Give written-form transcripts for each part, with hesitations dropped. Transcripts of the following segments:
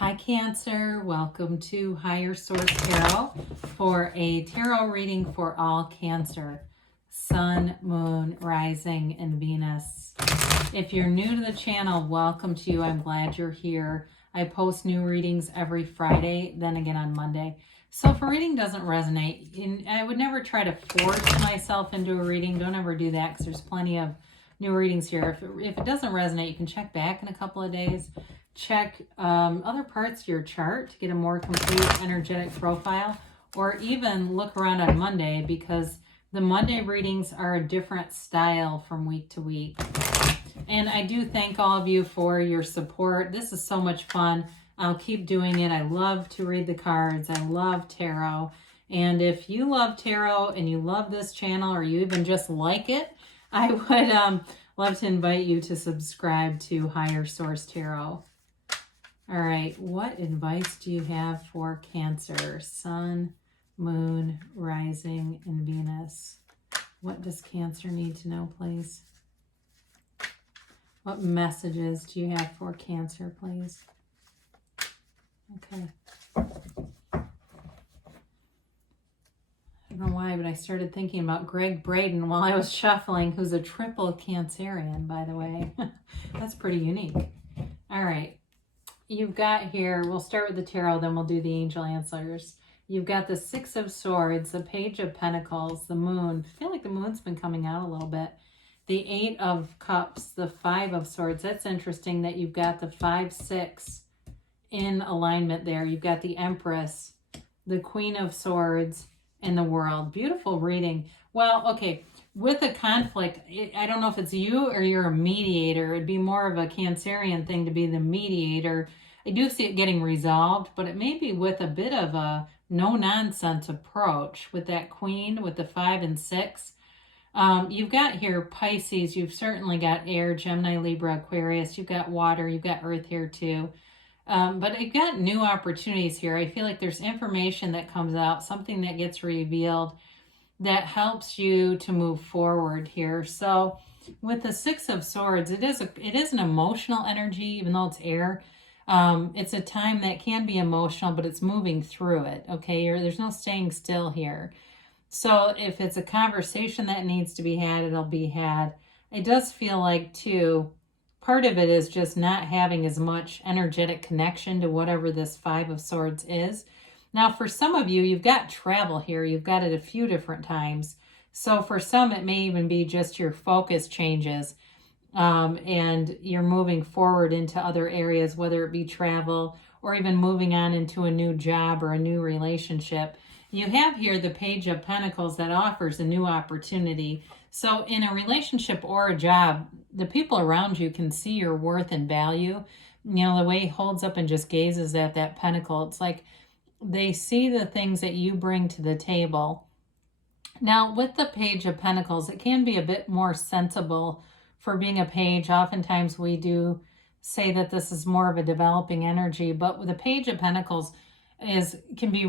Hi Cancer, welcome to Higher Source Tarot for a tarot reading for all Cancer, Sun, Moon, Rising, and Venus. If you're new to the channel, welcome to you. I'm glad you're here. I post new readings every Friday, then again on Monday. So if a reading doesn't resonate, I would never try to force myself into a reading. Don't ever do that because there's plenty of new readings here. If it doesn't resonate, you can check back in a couple of days. Check other parts of your chart to get a more complete energetic profile, or even look around on Monday because the Monday readings are a different style from week to week. And I do thank all of you for your support. This is so much fun. I'll keep doing it. I love to read the cards. I love tarot. And if you love tarot and you love this channel, or you even just like it, I would love to invite you to subscribe to Higher Source Tarot. All right, what advice do you have for Cancer, Sun, Moon, Rising, and Venus? What does Cancer need to know, please? What messages do you have for Cancer, please? Okay. I don't know why, but I started thinking about Greg Braden while I was shuffling, who's a triple Cancerian, by the way. That's pretty unique. All right. You've got here, we'll start with the tarot, then we'll do the angel answers. You've got the Six of Swords, the Page of Pentacles, the Moon. I feel like the Moon's been coming out a little bit. The Eight of Cups, the Five of Swords. That's interesting that you've got the 5-6 in alignment there. You've got the Empress, the Queen of Swords, and the World. Beautiful reading. Well, okay. With a conflict, I don't know if it's you or you're a mediator. It'd be more of a Cancerian thing to be the mediator. I do see it getting resolved, but it may be with a bit of a no-nonsense approach with that Queen, with the 5 and 6. You've got here Pisces. You've certainly got air, Gemini, Libra, Aquarius. You've got water. You've got earth here too. But you've got new opportunities here. I feel like there's information that comes out, something that gets revealed that helps you to move forward here. So with the Six of Swords, it is an emotional energy, even though it's air. It's a time that can be emotional, but it's moving through it, okay? There's no staying still here. So if it's a conversation that needs to be had, it'll be had. It does feel like, too, part of it is just not having as much energetic connection to whatever this Five of Swords is. Now, for some of you, you've got travel here. You've got it a few different times. So for some, it may even be just your focus changes and you're moving forward into other areas, whether it be travel or even moving on into a new job or a new relationship. You have here the Page of Pentacles that offers a new opportunity. So in a relationship or a job, the people around you can see your worth and value. You know, the way he holds up and just gazes at that pentacle, it's like they see the things that you bring to the table. Now, with the Page of Pentacles, it can be a bit more sensible for being a page. Oftentimes we do say that this is more of a developing energy, but with the Page of Pentacles can be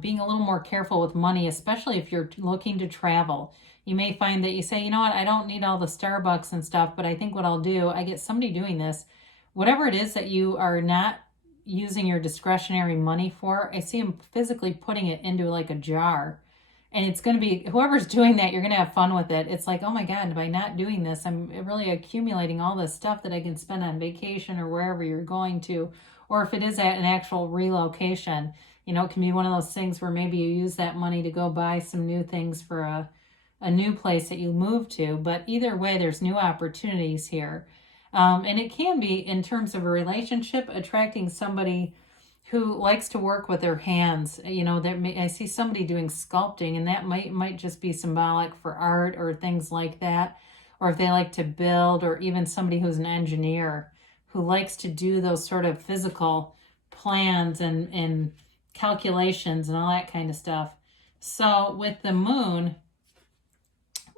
being a little more careful with money, especially if you're looking to travel. You may find that you say, you know what, I don't need all the Starbucks and stuff, but I think what I'll do, I get somebody doing this, whatever it is that you are not using your discretionary money for, I see them physically putting it into like a jar. And it's going to be, whoever's doing that, you're going to have fun with it. It's like, oh my God, by not doing this, I'm really accumulating all this stuff that I can spend on vacation or wherever you're going to. Or if it is at an actual relocation, you know, it can be one of those things where maybe you use that money to go buy some new things for a new place that you move to. But either way, there's new opportunities here. And it can be, in terms of a relationship, attracting somebody who likes to work with their hands. You know, I see somebody doing sculpting, and that might just be symbolic for art or things like that. Or if they like to build, or even somebody who's an engineer who likes to do those sort of physical plans and calculations and all that kind of stuff. So with the Moon,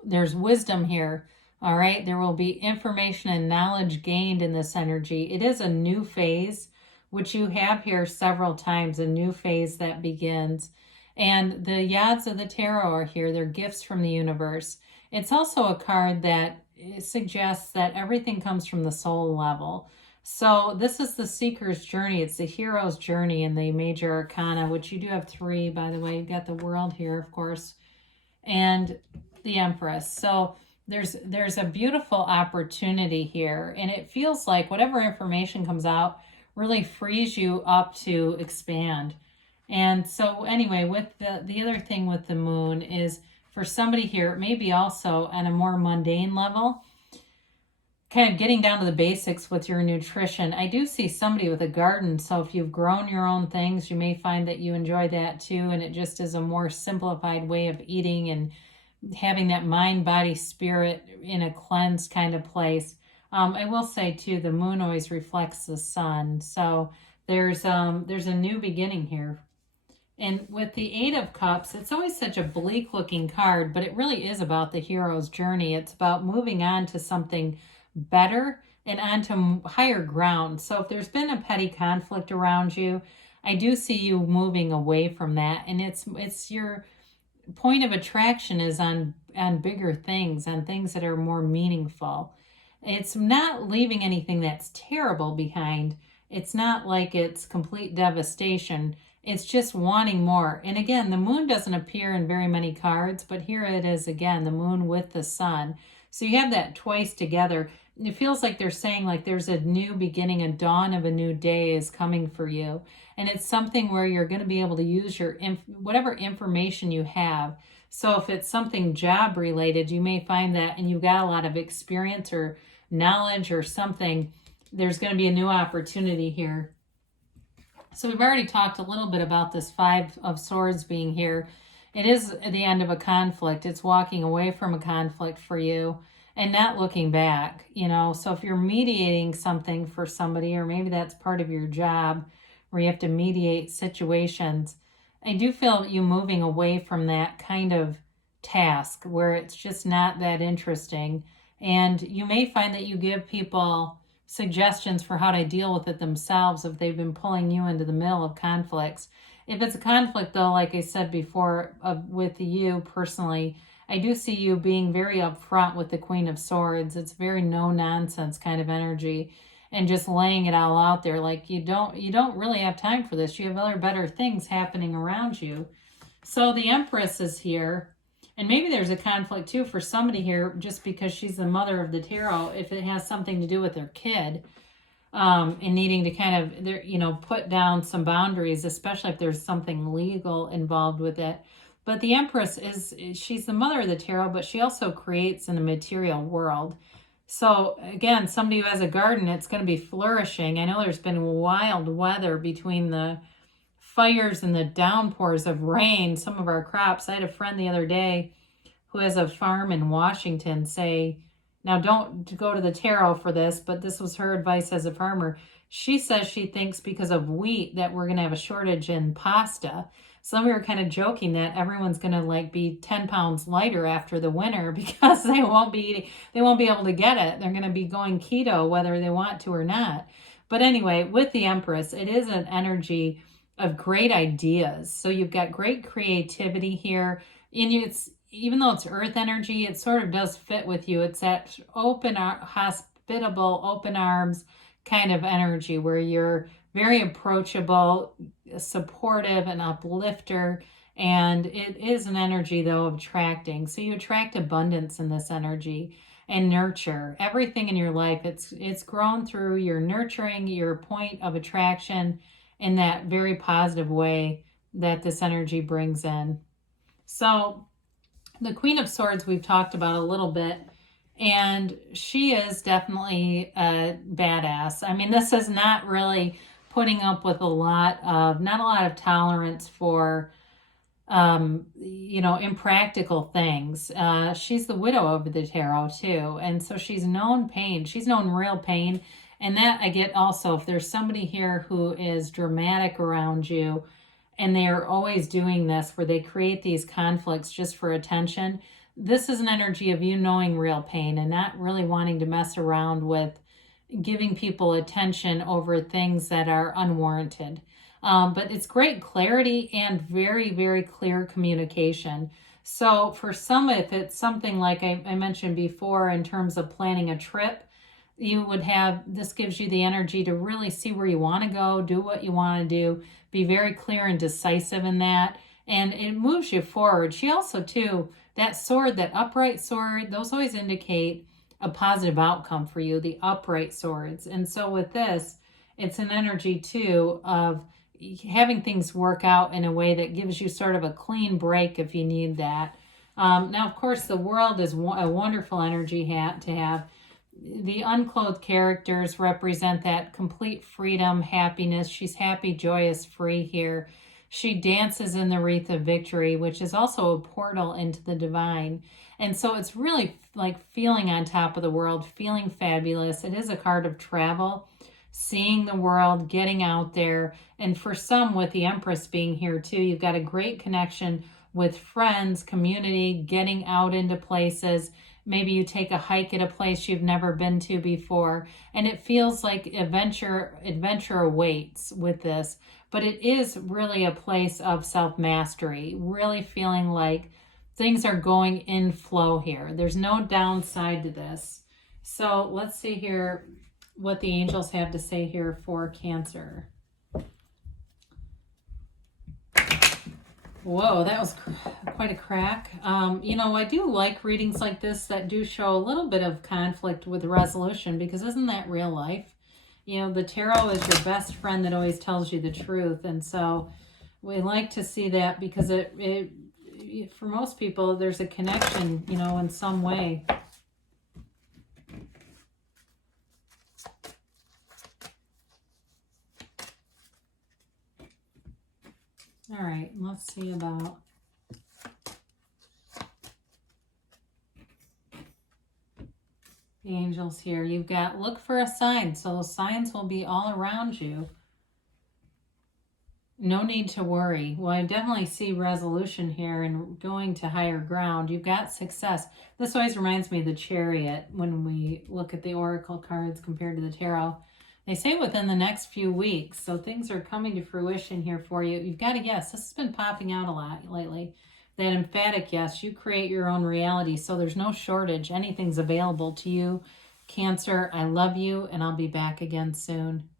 there's wisdom here. All right, there will be information and knowledge gained in this energy. It is a new phase, which you have here several times, a new phase that begins. And the Yads of the Tarot are here. They're gifts from the universe. It's also a card that suggests that everything comes from the soul level. So this is the Seeker's Journey. It's the hero's journey in the major arcana, which you do have 3, by the way. You've got the World here, of course, and the Empress. So there's a beautiful opportunity here, and it feels like whatever information comes out really frees you up to expand. And so anyway, with the other thing with the Moon is, for somebody here, it may be also on a more mundane level, kind of getting down to the basics with your nutrition. I do see somebody with a garden, so if you've grown your own things, you may find that you enjoy that too, and it just is a more simplified way of eating and having that mind, body, spirit in a cleansed kind of place. I will say too, the moon always reflects the sun, so there's a new beginning here. And with the 8 of Cups, it's always such a bleak looking card, but it really is about the hero's journey. It's about moving on to something better and onto higher ground. So if there's been a petty conflict around you, I do see you moving away from that. And it's your point of attraction is on bigger things, on things that are more meaningful. It's not leaving anything that's terrible behind. It's not like it's complete devastation. It's just wanting more. And again, the moon doesn't appear in very many cards, but here it is again, the moon with the sun. So you have that twice together. It feels like they're saying like there's a new beginning, a dawn of a new day is coming for you. And it's something where you're going to be able to use your whatever information you have. So if it's something job related, you may find that, and you've got a lot of experience or knowledge or something, there's going to be a new opportunity here. So we've already talked a little bit about this 5 of Swords being here. It is the end of a conflict. It's walking away from a conflict for you and not looking back, you know. So if you're mediating something for somebody, or maybe that's part of your job where you have to mediate situations, I do feel you moving away from that kind of task where it's just not that interesting. And you may find that you give people suggestions for how to deal with it themselves if they've been pulling you into the middle of conflicts. If it's a conflict, though, like I said before, with you personally, I do see you being very upfront with the Queen of Swords. It's very no-nonsense kind of energy, and just laying it all out there. Like you don't really have time for this. You have other better things happening around you. So the Empress is here. And maybe there's a conflict too for somebody here, just because she's the mother of the tarot, if it has something to do with their kid, and needing to kind of, put down some boundaries, especially if there's something legal involved with it. But the Empress she's the mother of the tarot, but she also creates in the material world. So again, somebody who has a garden, it's going to be flourishing. I know there's been wild weather between the fires and the downpours of rain, some of our crops. I had a friend the other day who has a farm in Washington say, now don't go to the tarot for this, but this was her advice as a farmer. She says she thinks because of wheat that we're going to have a shortage in pasta. So we were kind of joking that everyone's going to be 10 pounds lighter after the winter because they won't be able to get it. They're going to be going keto whether they want to or not. But anyway, with the Empress, it is an energy of great ideas. So you've got great creativity here. And even though it's earth energy, it sort of does fit with you. It's that open, hospitable, open arms kind of energy where you're very approachable, supportive, and uplifter. And it is an energy, though, of attracting. So you attract abundance in this energy and nurture. Everything in your life, it's grown through your nurturing, your point of attraction, in that very positive way that this energy brings in. So the Queen of Swords we've talked about a little bit, and she is definitely a badass. I mean, this is not really putting up with not a lot of tolerance for, impractical things. She's the widow of the tarot too. And so she's known pain. She's known real pain. And that I get also, if there's somebody here who is dramatic around you and they are always doing this where they create these conflicts just for attention, this is an energy of you knowing real pain and not really wanting to mess around with giving people attention over things that are unwarranted. But it's great clarity and very, very clear communication. So for some, if it's something like I mentioned before in terms of planning a trip, you would have, this gives you the energy to really see where you want to go, do what you want to do, be very clear and decisive in that, and it moves you forward. She also, too, that sword, that upright sword, those always indicate a positive outcome for you, the upright swords. And so with this, it's an energy, too, of having things work out in a way that gives you sort of a clean break if you need that. Now, of course, the world is a wonderful energy to have. The unclothed characters represent that complete freedom, happiness. She's happy, joyous, free here. She dances in the wreath of victory, which is also a portal into the divine. And so it's really like feeling on top of the world, feeling fabulous. It is a card of travel, seeing the world, getting out there. And for some, with the Empress being here too, you've got a great connection with friends, community, getting out into places. Maybe you take a hike at a place you've never been to before, and it feels like adventure awaits with this. But it is really a place of self-mastery, really feeling like things are going in flow here. There's no downside to this. So let's see here what the angels have to say here for Cancer. Whoa, that was quite a crack. You know, I do like readings like this that do show a little bit of conflict with resolution, because isn't that real life? You know, the tarot is your best friend that always tells you the truth. And so we like to see that, because it for most people, there's a connection, you know, in some way. All right, let's see about the angels here. You've got look for a sign. So those signs will be all around you. No need to worry. Well, I definitely see resolution here and going to higher ground. You've got success. This always reminds me of the Chariot when we look at the oracle cards compared to the tarot. They say within the next few weeks, so things are coming to fruition here for you. You've got a yes. This has been popping out a lot lately. That emphatic yes. You create your own reality, so there's no shortage. Anything's available to you. Cancer, I love you, and I'll be back again soon.